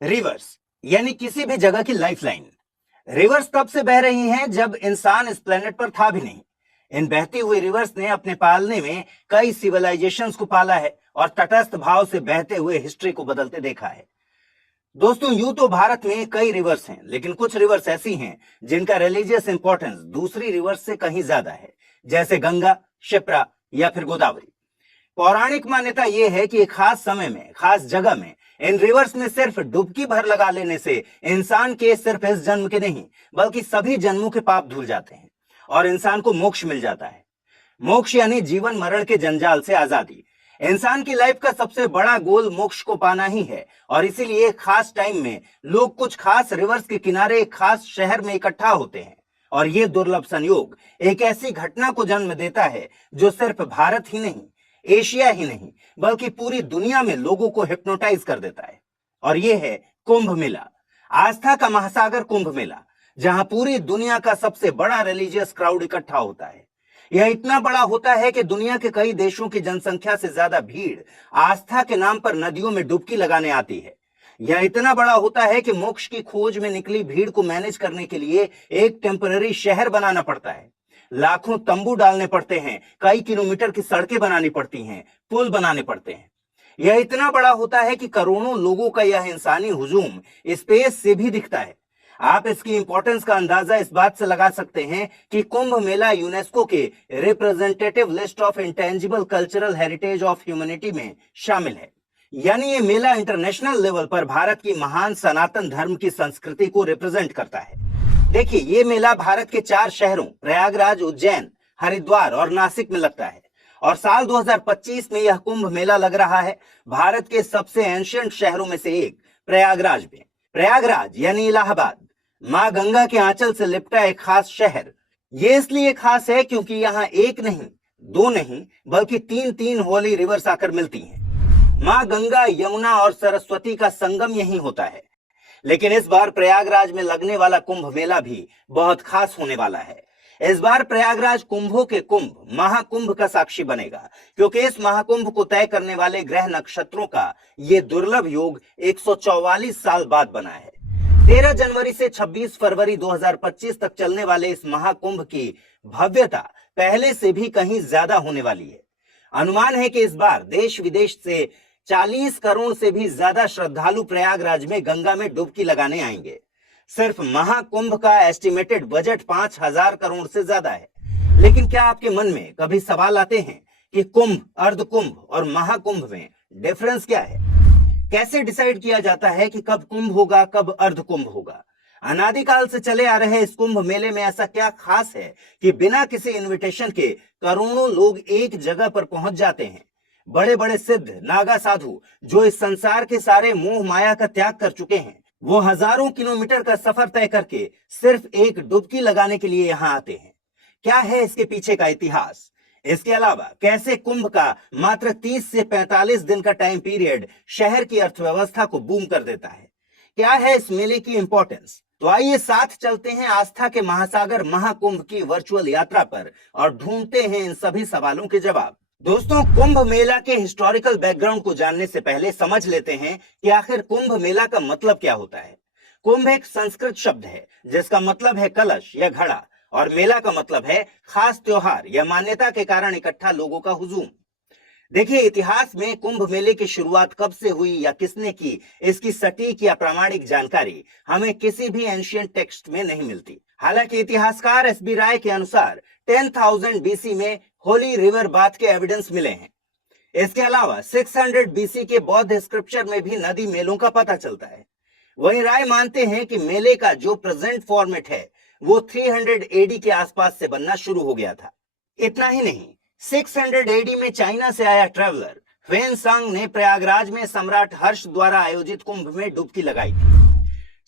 Reverse यानी किसी भी जगह की लाइफलाइन। रिवर्स तब से बह रही हैं जब इंसान इस प्लेनेट पर था भी नहीं। इन बहती हुई रिवर्स ने अपने पालने में कई सिविलाइजेशंस को पाला है और तटस्थ भाव से बहते हुए हिस्ट्री को बदलते देखा है। दोस्तों, यूं तो भारत में कई रिवर्स हैं, लेकिन कुछ रिवर्स ऐसी हैं जिनका रिलीजियस इंपॉर्टेंस दूसरी रिवर्स से कहीं ज्यादा है, जैसे गंगा, शिप्रा या फिर गोदावरी। पौराणिक मान्यता यह है कि एक खास समय में, खास जगह में इन रिवर्स में सिर्फ डुबकी भर लगा लेने से इंसान के सिर्फ इस जन्म के नहीं बल्कि सभी जन्मों के पाप धुल जाते हैं और इंसान को मोक्ष मिल जाता है। मोक्ष यानी जीवन मरण के जंजाल से आजादी। इंसान की लाइफ का सबसे बड़ा गोल मोक्ष को पाना ही है और इसीलिए एक खास टाइम में लोग कुछ खास रिवर्स के किनारे एक खास शहर में इकट्ठा होते हैं। और ये दुर्लभ संयोग एक ऐसी घटना को जन्म देता है जो सिर्फ भारत ही नहीं, एशिया ही नहीं बल्कि पूरी दुनिया में लोगों को हिप्नोटाइज कर देता है। और यह है कुंभ मेला, आस्था का महासागर कुंभ मेला, जहां पूरी दुनिया का सबसे बड़ा रिलीजियस क्राउड इकट्ठा होता है। यह इतना बड़ा होता है कि दुनिया के कई देशों की जनसंख्या से ज्यादा भीड़ आस्था के नाम पर नदियों में डुबकी लगाने आती है। यह इतना बड़ा होता है कि मोक्ष की खोज में निकली भीड़ को मैनेज करने के लिए एक टेम्पररी शहर बनाना पड़ता है। लाखों तंबू डालने पड़ते हैं, कई किलोमीटर की सड़कें बनानी पड़ती हैं, पुल बनाने पड़ते हैं। यह इतना बड़ा होता है कि करोड़ों लोगों का यह इंसानी हुजूम स्पेस से भी दिखता है। आप इसकी इंपॉर्टेंस का अंदाजा इस बात से लगा सकते हैं कि कुंभ मेला यूनेस्को के representative list of intangible cultural heritage of humanity में शामिल है। यानी ये मेला इंटरनेशनल लेवल पर भारत की महान सनातन धर्म की संस्कृति को रिप्रेजेंट करता है। देखिए, ये मेला भारत के 4 शहरों प्रयागराज, उज्जैन, हरिद्वार और नासिक में लगता है और साल 2025 में यह कुंभ मेला लग रहा है भारत के सबसे एंशिएंट शहरों में से एक प्रयागराज में। प्रयागराज यानी इलाहाबाद, मां गंगा के आंचल से लिपटा एक खास शहर। ये इसलिए खास है क्योंकि यहाँ एक नहीं, दो नहीं बल्कि तीन तीन होली रिवर्स आकर मिलती हैं। मां गंगा, यमुना और सरस्वती का संगम यहीं होता है। लेकिन इस बार प्रयागराज में लगने वाला कुंभ मेला भी बहुत खास होने वाला है। इस बार प्रयागराज कुंभों के कुंभ, महाकुंभ का साक्षी बनेगा, क्योंकि इस महाकुंभ को तय करने वाले ग्रह नक्षत्रों का ये दुर्लभ योग 144 साल बाद बना है। 13 जनवरी से 26 फरवरी 2025 तक चलने वाले इस महाकुंभ की भव्यता पहले से भी कहीं ज्यादा होने वाली है। अनुमान है कि इस बार देश विदेश से 40 करोड़ से भी ज्यादा श्रद्धालु प्रयागराज में गंगा में डुबकी लगाने आएंगे। सिर्फ महाकुंभ का एस्टिमेटेड बजट 5,000 करोड़ से ज्यादा है। लेकिन क्या आपके मन में कभी सवाल आते हैं कि कुंभ, अर्धकुंभ और महाकुंभ में डिफरेंस क्या है? कैसे डिसाइड किया जाता है कि कब कुंभ होगा, कब अर्धकुंभ होगा? अनादिकाल से चले आ रहे इस कुंभ मेले में ऐसा क्या खास है कि बिना किसी इनविटेशन के करोड़ों लोग एक जगह पर पहुंच जाते हैं? बड़े बड़े सिद्ध, नागा साधु जो इस संसार के सारे मोह माया का त्याग कर चुके हैं, वो हजारों किलोमीटर का सफर तय करके सिर्फ एक डुबकी लगाने के लिए यहाँ आते हैं। क्या है इसके पीछे का इतिहास? इसके अलावा कैसे कुंभ का मात्र 30 से 45 दिन का टाइम पीरियड शहर की अर्थव्यवस्था को बूम कर देता है? क्या है इस मेले की इंपॉर्टेंस? तो आइए साथ चलते हैं आस्था के महासागर महाकुंभ की वर्चुअल यात्रा पर और ढूंढते हैं इन सभी सवालों के जवाब। दोस्तों, कुंभ मेला के हिस्टोरिकल बैकग्राउंड को जानने से पहले समझ लेते हैं कि आखिर कुंभ मेला का मतलब क्या होता है। कुंभ एक संस्कृत शब्द है जिसका मतलब है कलश या घड़ा, और मेला का मतलब है खास त्योहार या मान्यता के कारण इकट्ठा लोगों का हुजूम। देखिए, इतिहास में कुंभ मेले की शुरुआत कब से हुई या किसने की, इसकी सटीक या प्रामाणिक जानकारी हमें किसी भी एंशिएंट टेक्स्ट में नहीं मिलती। हालांकि इतिहासकार एस बी राय के अनुसार 10,000 बीसी में होली रिवर बाथ के एविडेंस मिले हैं। इसके अलावा 600 बीसी के बौद्ध स्क्रिप्चर में भी नदी मेलों का पता चलता है। वहीं राय मानते हैं कि मेले का जो प्रेजेंट फॉर्मेट है वो 300 एडी के आसपास से बनना शुरू हो गया था। इतना ही नहीं, 600 एडी में चाइना से आया ट्रैवलर वेन सांग ने प्रयागराज में सम्राट हर्ष द्वारा आयोजित कुंभ में डुबकी लगाई थी।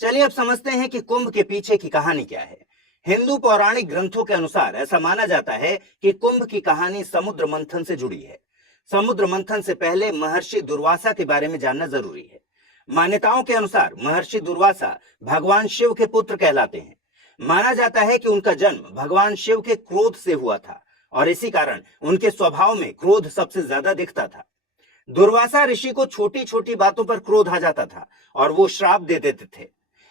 चलिए अब समझते हैं कि कुंभ के पीछे की कहानी क्या है। हिंदू पौराणिक ग्रंथों के अनुसार ऐसा माना जाता है कि कुंभ की कहानी समुद्र मंथन से जुड़ी है। समुद्र मंथन से पहले महर्षि दुर्वासा के बारे में जानना जरूरी है। मान्यताओं के अनुसार महर्षि दुर्वासा भगवान शिव के पुत्र कहलाते हैं। माना जाता है कि उनका जन्म भगवान शिव के क्रोध से हुआ था और इसी कारण उनके स्वभाव में क्रोध सबसे ज्यादा दिखता था। दुर्वासा ऋषि को छोटी छोटी बातों पर क्रोध आ जाता था और वो श्राप दे देते थे।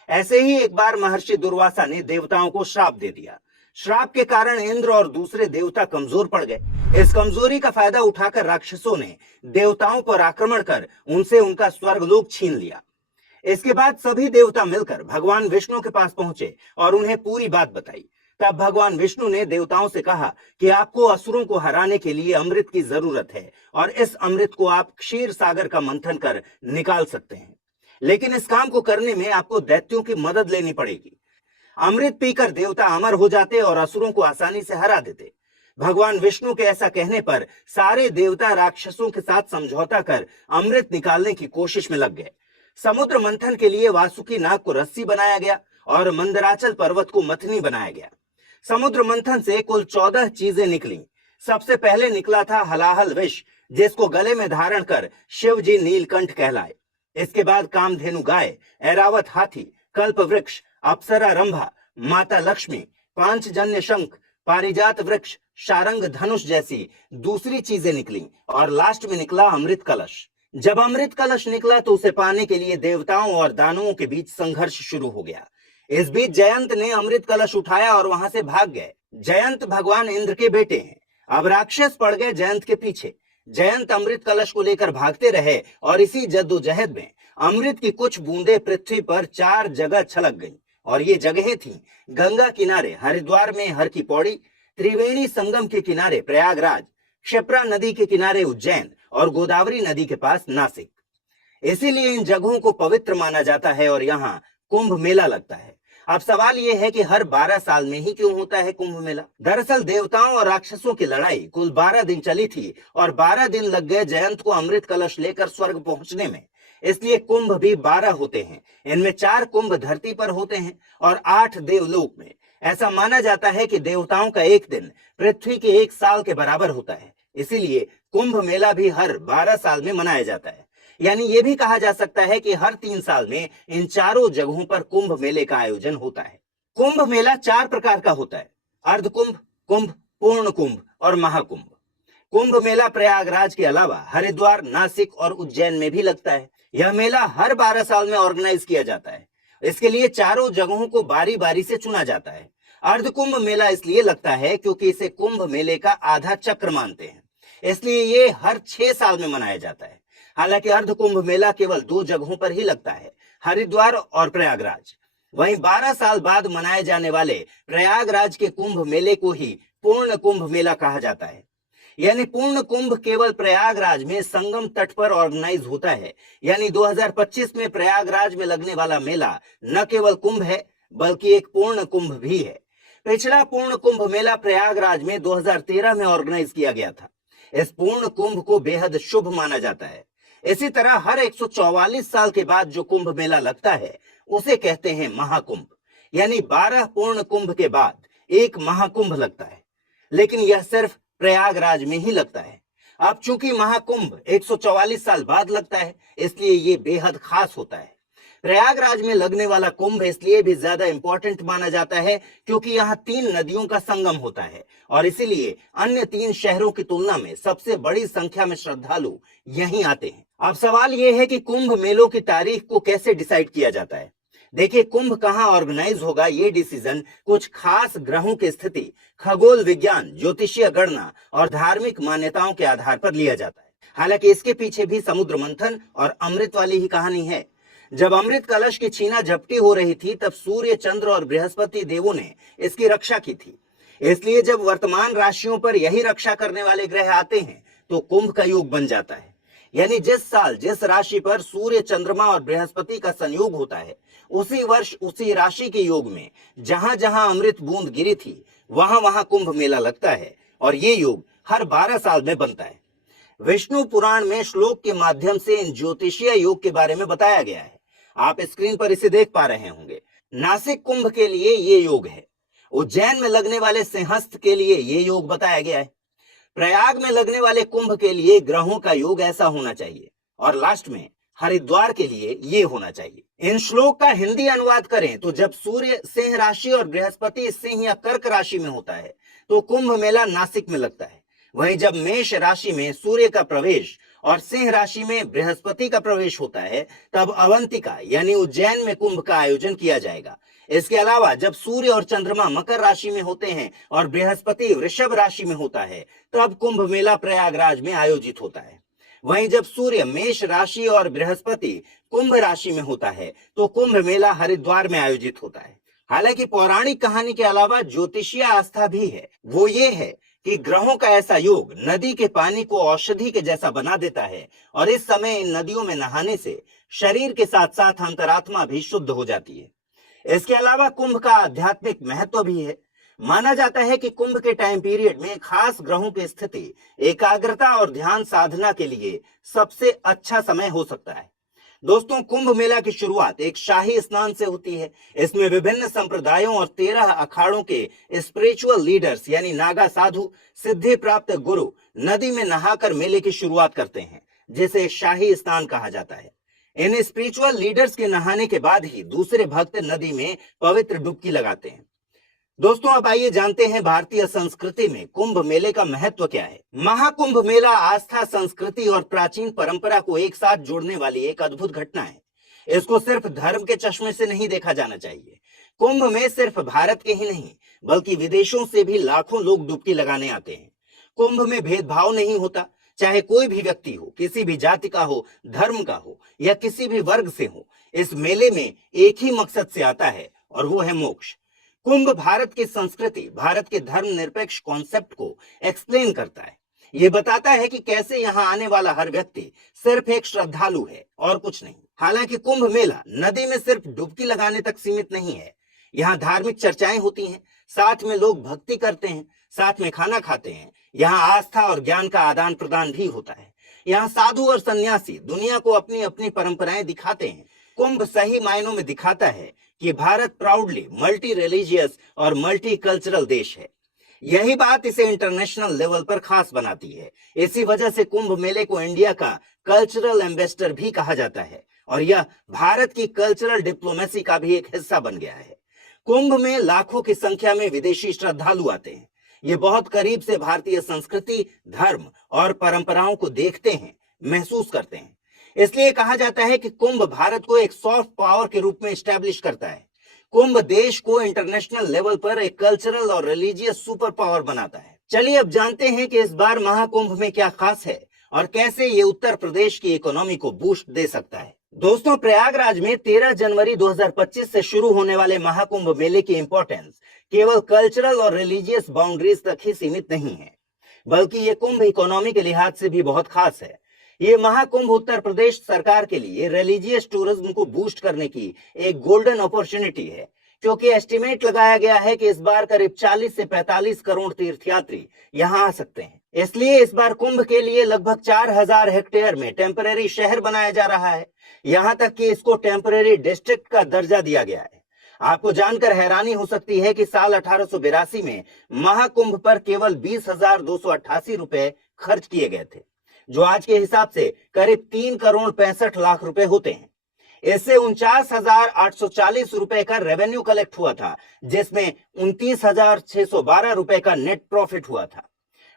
ऐसे ही एक बार महर्षि दुर्वासा ने देवताओं को श्राप दे दिया। श्राप के कारण इंद्र और दूसरे देवता कमजोर पड़ गए। इस कमजोरी का फायदा उठाकर राक्षसों ने देवताओं पर आक्रमण कर उनसे उनका स्वर्गलोक छीन लिया। इसके बाद सभी देवता मिलकर भगवान विष्णु के पास पहुंचे और उन्हें पूरी बात बताई। तब भगवान विष्णु ने देवताओं से कहा कि आपको असुरों को हराने के लिए अमृत की जरूरत है और इस अमृत को आप क्षीर सागर का मंथन कर निकाल सकते हैं, लेकिन इस काम को करने में आपको दैत्यों की मदद लेनी पड़ेगी। अमृत पीकर देवता अमर हो जाते और असुरों को आसानी से हरा देते। भगवान विष्णु के ऐसा कहने पर सारे देवता राक्षसों के साथ समझौता कर अमृत निकालने की कोशिश में लग गए। समुद्र मंथन के लिए वासुकी नाग को रस्सी बनाया गया और मंदराचल पर्वत को मथनी बनाया गया। समुद्र मंथन से कुल 14 चीजें निकली। सबसे पहले निकला था हलाहल विष, जिसको गले में धारण कर शिव जी नीलकंठ कहलाए। इसके बाद कामधेनु गाय, ऐरावत हाथी, कल्प वृक्ष, अप्सरा रंभा, माता लक्ष्मी, पांचजन्य शंख, पारिजात वृक्ष, शारंग धनुष जैसी दूसरी चीजें निकली और लास्ट में निकला अमृत कलश। जब अमृत कलश निकला तो उसे पाने के लिए देवताओं और दानवों के बीच संघर्ष शुरू हो गया। इस बीच जयंत ने अमृत कलश उठाया और वहां से भाग गए। जयंत भगवान इंद्र के बेटे हैं। अब राक्षस पड़ गए जयंत के पीछे। जयंत अमृत कलश को लेकर भागते रहे और इसी जद्दोजहद में अमृत की कुछ बूंदें पृथ्वी पर 4 जगह छलक गईं और ये जगहें थीं गंगा किनारे हरिद्वार में हर की पौड़ी, त्रिवेणी संगम के किनारे प्रयागराज, क्षिप्रा नदी के किनारे उज्जैन और गोदावरी नदी के पास नासिक। इसीलिए इन जगहों को पवित्र माना जाता है और यहाँ कुंभ मेला लगता है। अब सवाल यह है कि हर 12 साल में ही क्यों होता है कुंभ मेला? दरअसल देवताओं और राक्षसों की लड़ाई कुल 12 दिन चली थी और 12 दिन लग गए जयंत को अमृत कलश लेकर स्वर्ग पहुंचने में। इसलिए कुंभ भी 12 होते हैं। इनमें 4 कुंभ धरती पर होते हैं और 8 देवलोक में। ऐसा माना जाता है कि देवताओं का एक दिन पृथ्वी के 1 साल के बराबर होता है। इसीलिए कुंभ मेला भी हर 12 साल में मनाया जाता है। यानी ये भी कहा जा सकता है कि हर 3 साल में इन चारों जगहों पर कुंभ मेले का आयोजन होता है। कुंभ मेला 4 प्रकार का होता है: अर्ध कुंभ, कुंभ, पूर्ण कुंभ और महाकुंभ। कुंभ मेला प्रयागराज के अलावा हरिद्वार, नासिक और उज्जैन में भी लगता है। यह मेला हर 12 साल में ऑर्गेनाइज किया जाता है। इसके लिए चारों जगहों को बारी बारी से चुना जाता है। अर्ध कुंभ मेला इसलिए लगता है क्योंकि इसे कुंभ मेले का आधा चक्र मानते हैं, इसलिए ये हर 6 साल में मनाया जाता है। हालांकि अर्ध कुंभ मेला केवल 2 जगहों पर ही लगता है, हरिद्वार और प्रयागराज। वहीं 12 साल बाद मनाए जाने वाले प्रयागराज के कुंभ मेले को ही पूर्ण कुंभ मेला कहा जाता है। यानी पूर्ण कुंभ केवल प्रयागराज में संगम तट पर ऑर्गेनाइज होता है। यानी 2025 में प्रयागराज में लगने वाला मेला न केवल कुंभ है बल्कि एक पूर्ण कुंभ भी है। पिछला पूर्ण कुंभ मेला प्रयागराज में 2013 में ऑर्गेनाइज किया गया था। इस पूर्ण कुंभ को बेहद शुभ माना जाता है। इसी तरह हर 144 साल के बाद जो कुंभ मेला लगता है उसे कहते हैं महाकुंभ। यानी 12 पूर्ण कुंभ के बाद एक महाकुंभ लगता है, लेकिन यह सिर्फ प्रयागराज में ही लगता है। अब चूंकि महाकुंभ 144 साल बाद लगता है, इसलिए ये बेहद खास होता है। प्रयागराज में लगने वाला कुंभ इसलिए भी ज्यादा इंपॉर्टेंट माना जाता है क्योंकि यहाँ 3 नदियों का संगम होता है और इसीलिए अन्य 3 शहरों की तुलना में सबसे बड़ी संख्या में श्रद्धालु यहीं आते हैं। अब सवाल यह है कि कुंभ मेलों की तारीख को कैसे डिसाइड किया जाता है। देखिए, कुंभ कहाँ ऑर्गेनाइज होगा ये डिसीजन कुछ खास ग्रहों की स्थिति, खगोल विज्ञान, ज्योतिषीय गणना और धार्मिक मान्यताओं के आधार पर लिया जाता है। हालांकि इसके पीछे भी समुद्र मंथन और अमृत वाली ही कहानी है। जब अमृत कलश की छीना झपटी हो रही थी तब सूर्य, चंद्र और बृहस्पति देवों ने इसकी रक्षा की थी। इसलिए जब वर्तमान राशियों पर यही रक्षा करने वाले ग्रह आते हैं तो कुंभ का योग बन जाता है। यानी जिस साल जिस राशि पर सूर्य, चंद्रमा और बृहस्पति का संयोग होता है, उसी वर्ष उसी राशि के योग में जहां जहां अमृत बूंद गिरी थी वहां वहां कुंभ मेला लगता है और ये योग हर 12 साल में बनता है। विष्णु पुराण में श्लोक के माध्यम से इन ज्योतिषीय योग के बारे में बताया गया है। आप स्क्रीन पर इसे देख पा रहे होंगे। नासिक कुंभ के लिए ये योग है। उज्जैन में लगने वाले सिंहस्थ के लिए ये योग बताया गया है। प्रयाग में लगने वाले कुंभ के लिए ग्रहों का योग ऐसा होना चाहिए और लास्ट में हरिद्वार के लिए ये होना चाहिए। इन श्लोक का हिंदी अनुवाद करें तो जब सूर्य सिंह राशि और बृहस्पति सिंह या कर्क राशि में होता है तो कुंभ मेला नासिक में लगता है। वहीं जब मेष राशि में सूर्य का प्रवेश और सिंह राशि में बृहस्पति का प्रवेश होता है, तब अवंतिका यानी उज्जैन में कुंभ का आयोजन किया जाएगा। इसके अलावा जब सूर्य और चंद्रमा मकर राशि में होते हैं और बृहस्पति वृषभ राशि में होता है, तब कुंभ मेला प्रयागराज में आयोजित होता है। वहीं जब सूर्य मेष राशि और बृहस्पति कुंभ राशि में होता है, तो कुंभ मेला हरिद्वार में आयोजित होता है। हालांकि पौराणिक कहानी के अलावा ज्योतिषीय आस्था भी है। वो ये है कि ग्रहों का ऐसा योग नदी के पानी को औषधि के जैसा बना देता है और इस समय इन नदियों में नहाने से शरीर के साथ साथ अंतरात्मा भी शुद्ध हो जाती है। इसके अलावा कुंभ का आध्यात्मिक महत्व भी है। माना जाता है कि कुंभ के टाइम पीरियड में खास ग्रहों की स्थिति एकाग्रता और ध्यान साधना के लिए सबसे अच्छा समय हो सकता है। दोस्तों, कुंभ मेला की शुरुआत एक शाही स्नान से होती है। इसमें विभिन्न संप्रदायों और 13 अखाड़ों के स्पिरिचुअल लीडर्स यानी नागा साधु, सिद्धि प्राप्त गुरु नदी में नहाकर मेले की शुरुआत करते हैं, जिसे शाही स्नान कहा जाता है। इन स्पिरिचुअल लीडर्स के नहाने के बाद ही दूसरे भक्त नदी में पवित्र डुबकी लगाते हैं। दोस्तों, अब आइए जानते हैं भारतीय संस्कृति में कुंभ मेले का महत्व क्या है। महाकुंभ मेला आस्था, संस्कृति और प्राचीन परंपरा को एक साथ जोड़ने वाली एक अद्भुत घटना है। इसको सिर्फ धर्म के चश्मे से नहीं देखा जाना चाहिए। कुंभ में सिर्फ भारत के ही नहीं बल्कि विदेशों से भी लाखों लोग डुबकी लगाने आते हैं। कुंभ में भेदभाव नहीं होता, चाहे कोई भी व्यक्ति हो, किसी भी जाति का हो, धर्म का हो या किसी भी वर्ग से हो। इस मेले में एक ही मकसद से आता है और वो है मोक्ष। कुंभ भारत की संस्कृति, भारत के धर्म निरपेक्ष कॉन्सेप्ट को एक्सप्लेन करता है। ये बताता है कि कैसे यहाँ आने वाला हर व्यक्ति सिर्फ एक श्रद्धालु है और कुछ नहीं। हालांकि कुंभ मेला नदी में सिर्फ डुबकी लगाने तक सीमित नहीं है। यहाँ धार्मिक चर्चाएं होती हैं, साथ में लोग भक्ति करते हैं, साथ में खाना खाते हैं। यहाँ आस्था और ज्ञान का आदान प्रदान भी होता है। यहाँ साधु और सन्यासी दुनिया को अपनी अपनी परंपराएं दिखाते हैं। कुंभ सही मायनों में दिखाता है कि भारत प्राउडली मल्टी रिलीजियस और मल्टी कल्चरल देश है। यही बात इसे इंटरनेशनल लेवल पर खास बनाती है। इसी वजह से कुंभ मेले को इंडिया का कल्चरल एम्बेसडर भी कहा जाता है और यह भारत की कल्चरल डिप्लोमेसी का भी एक हिस्सा बन गया है। कुंभ में लाखों की संख्या में विदेशी श्रद्धालु आते हैं। ये बहुत करीब से भारतीय संस्कृति, धर्म और परंपराओं को देखते हैं, महसूस करते हैं। इसलिए कहा जाता है कि कुंभ भारत को एक सॉफ्ट पावर के रूप में एस्टैब्लिश करता है। कुंभ देश को इंटरनेशनल लेवल पर एक कल्चरल और रिलीजियस सुपर पावर बनाता है। चलिए अब जानते हैं कि इस बार महाकुंभ में क्या खास है और कैसे ये उत्तर प्रदेश की इकोनॉमी को बूस्ट दे सकता है। दोस्तों, प्रयागराज में 13 जनवरी 2025 से शुरू होने वाले महाकुंभ मेले की इंपॉर्टेंस केवल कल्चरल और रिलीजियस बाउंड्रीज तक ही सीमित नहीं है, बल्कि ये कुंभ इकोनॉमी के लिहाज से भी बहुत खास है। ये महाकुंभ उत्तर प्रदेश सरकार के लिए रिलीजियस टूरिज्म को बूस्ट करने की एक गोल्डन अपॉर्चुनिटी है, क्योंकि एस्टिमेट लगाया गया है कि इस बार करीब 40 से 45 करोड़ तीर्थयात्री यहाँ आ सकते हैं। इसलिए इस बार कुंभ के लिए लगभग 4000 हेक्टेयर में टेम्परेरी शहर बनाया जा रहा है। यहाँ तक कि इसको टेम्परेरी डिस्ट्रिक्ट का दर्जा दिया गया है। आपको जानकर हैरानी हो सकती है कि साल 1882 में महाकुंभ पर केवल 20,288 रुपए खर्च किए गए थे, जो आज के हिसाब से करीब 3 करोड़ 65 लाख रुपए होते हैं। इससे 49,840 रुपए का रेवेन्यू कलेक्ट हुआ था, जिसमें 29,612 रुपए का नेट प्रॉफिट हुआ था।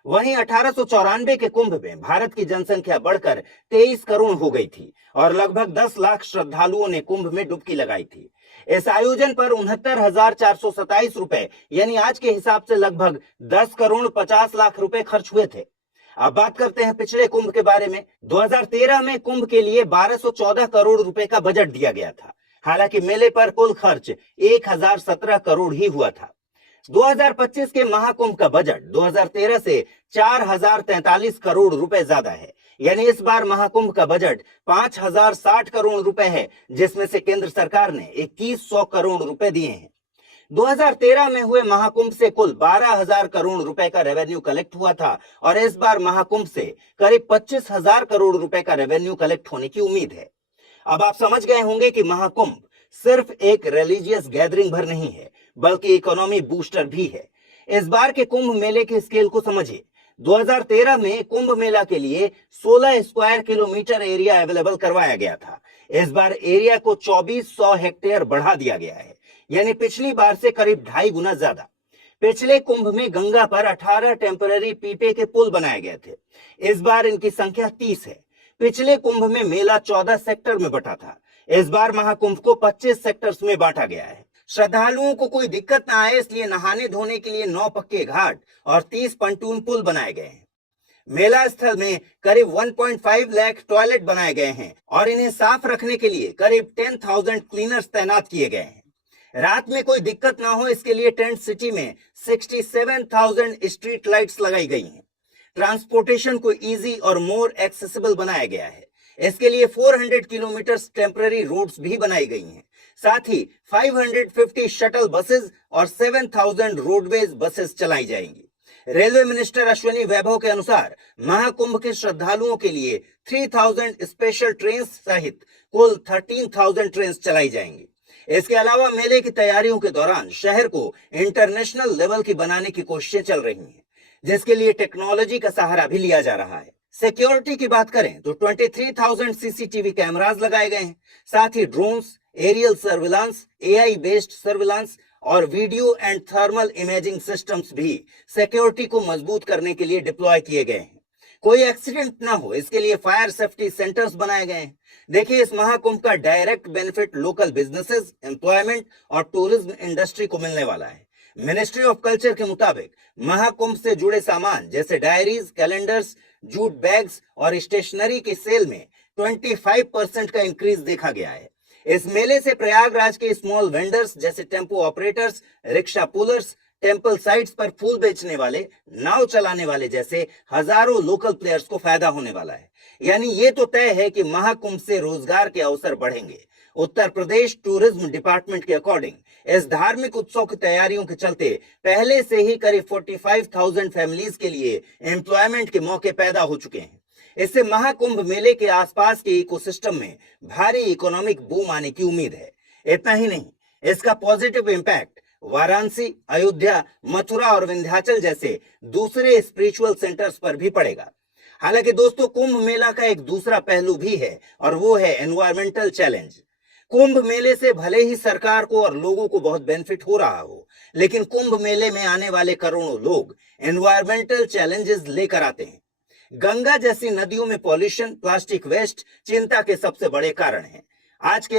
वहीं 1894 के कुंभ में भारत की जनसंख्या बढ़कर 23 करोड़ हो गई थी और लगभग 10 लाख श्रद्धालुओं ने कुंभ में डुबकी लगाई थी। इस आयोजन पर 69,427 रुपए यानी आज के हिसाब से लगभग 10 करोड़ 50 लाख रुपए खर्च हुए थे। अब बात करते हैं पिछले कुंभ के बारे में। 2013 में कुंभ के लिए 1214 करोड़ रुपए का बजट दिया गया था। हालांकि मेले पर कुल खर्च 1017 करोड़ ही हुआ था। 2025 के महाकुंभ का बजट 2013 से 4043 करोड़ रुपए ज्यादा है, यानी इस बार महाकुंभ का बजट 5060 करोड़ रुपए है, जिसमें से केंद्र सरकार ने 2100 करोड़ रुपए दिए हैं। 2013 में हुए महाकुंभ से कुल 12,000 करोड़ रुपए का रेवेन्यू कलेक्ट हुआ था और इस बार महाकुंभ से करीब 25,000 करोड़ रुपए का रेवेन्यू कलेक्ट होने की उम्मीद है। अब आप समझ गए होंगे कि महाकुंभ सिर्फ एक रिलीजियस गैदरिंग भर नहीं है, बल्कि इकोनॉमी बूस्टर भी है। इस बार के कुंभ मेले के स्केल को समझिए। 2013 में कुंभ मेला के लिए 16 स्क्वायर किलोमीटर एरिया अवेलेबल करवाया गया था। इस बार एरिया को 2400 हेक्टेयर बढ़ा दिया गया है, यानी पिछली बार से करीब 2.5 गुना ज्यादा। पिछले कुंभ में गंगा पर 18 टेम्पररी पीपे के पुल बनाए गए थे। इस बार इनकी संख्या 30 है। पिछले कुंभ में मेला 14 सेक्टर में बटा था। इस बार महाकुंभ को 25 सेक्टर्स में बांटा गया है। श्रद्धालुओं को कोई दिक्कत ना आए इसलिए नहाने धोने के लिए 9 पक्के घाट और 30 पंटून पुल बनाए गए हैं। मेला स्थल में करीब 1.5 लाख टॉयलेट बनाए गए हैं और इन्हें साफ रखने के लिए करीब 10,000 क्लीनर्स तैनात किए गए हैं। रात में कोई दिक्कत ना हो इसके लिए टेंट सिटी में 67,000 स्ट्रीट लाइट्स लगाई गई हैं। ट्रांसपोर्टेशन को इजी और मोर एक्सेसिबल बनाया गया है। इसके लिए 400 किलोमीटर टेम्पररी रोड्स भी बनाई गई हैं। साथ ही 550 शटल बसेस और 7,000 रोडवेज बसेस चलाई जाएंगी। रेलवे मिनिस्टर अश्विनी वैभव के अनुसार महाकुंभ के श्रद्धालुओं के लिए 3,000 स्पेशल ट्रेन सहित कुल 13,000 ट्रेन चलाई जाएंगी। इसके अलावा मेले की तैयारियों के दौरान शहर को इंटरनेशनल लेवल की बनाने की कोशिशें चल रही हैं, जिसके लिए टेक्नोलॉजी का सहारा भी लिया जा रहा है। सिक्योरिटी की बात करें तो 23,000 सीसीटीवी कैमरास लगाए गए हैं। साथ ही drones, aerial surveillance, AI based surveillance और video and thermal imaging systems भी सिक्योरिटी को मजबूत करने के लिए डिप्लॉय किए गए हैं। कोई एक्सीडेंट ना हो इसके लिए फायर सेफ्टी सेंटर्स बनाए गए हैं। देखिए, इस महाकुंभ का direct benefit local businesses, employment और टूरिज्म इंडस्ट्री को मिलने वाला है। मिनिस्ट्री ऑफ कल्चर के मुताबिक महाकुंभ से जुड़े सामान जैसे डायरीज, कैलेंडर्स, जूट बैग्स और स्टेशनरी की सेल में 25% का इंक्रीज देखा गया है। इस मेले से प्रयागराज के स्मॉल वेंडर्स जैसे tempo operators, rickshaw pullers, temple sites पर फूल बेचने वाले, नाव चलाने वाले जैसे हजारों लोकल प्लेयर्स को फायदा होने वाला है। यानी ये तो तय है कि महाकुंभ से रोजगार के अवसर बढ़ेंगे। उत्तर प्रदेश टूरिज्म डिपार्टमेंट के अकॉर्डिंग इस धार्मिक उत्सव की तैयारियों के चलते पहले से ही करीब 45,000 फैमिलीज के लिए एम्प्लॉयमेंट के मौके पैदा हो चुके हैं। इससे महाकुंभ मेले के आसपास के इकोसिस्टम में भारी इकोनॉमिक बूम आने की उम्मीद है। इतना ही नहीं, इसका पॉजिटिव इंपैक्ट वाराणसी, अयोध्या, मथुरा और विंध्याचल जैसे दूसरे स्पिरिचुअल सेंटर्स पर भी पड़ेगा। हालांकि दोस्तों, कुंभ मेला का एक दूसरा पहलू भी है और वो है एनवायरमेंटल चैलेंज। कुंभ मेले से भले ही सरकार को और लोगों को बहुत बेनिफिट हो रहा हो, लेकिन कुंभ मेले में आने वाले करोड़ों लोग एनवायरमेंटल चैलेंजेस लेकर आते हैं। गंगा जैसी नदियों में पॉल्यूशन, प्लास्टिक वेस्ट चिंता के सबसे बड़े कारण हैं। आज के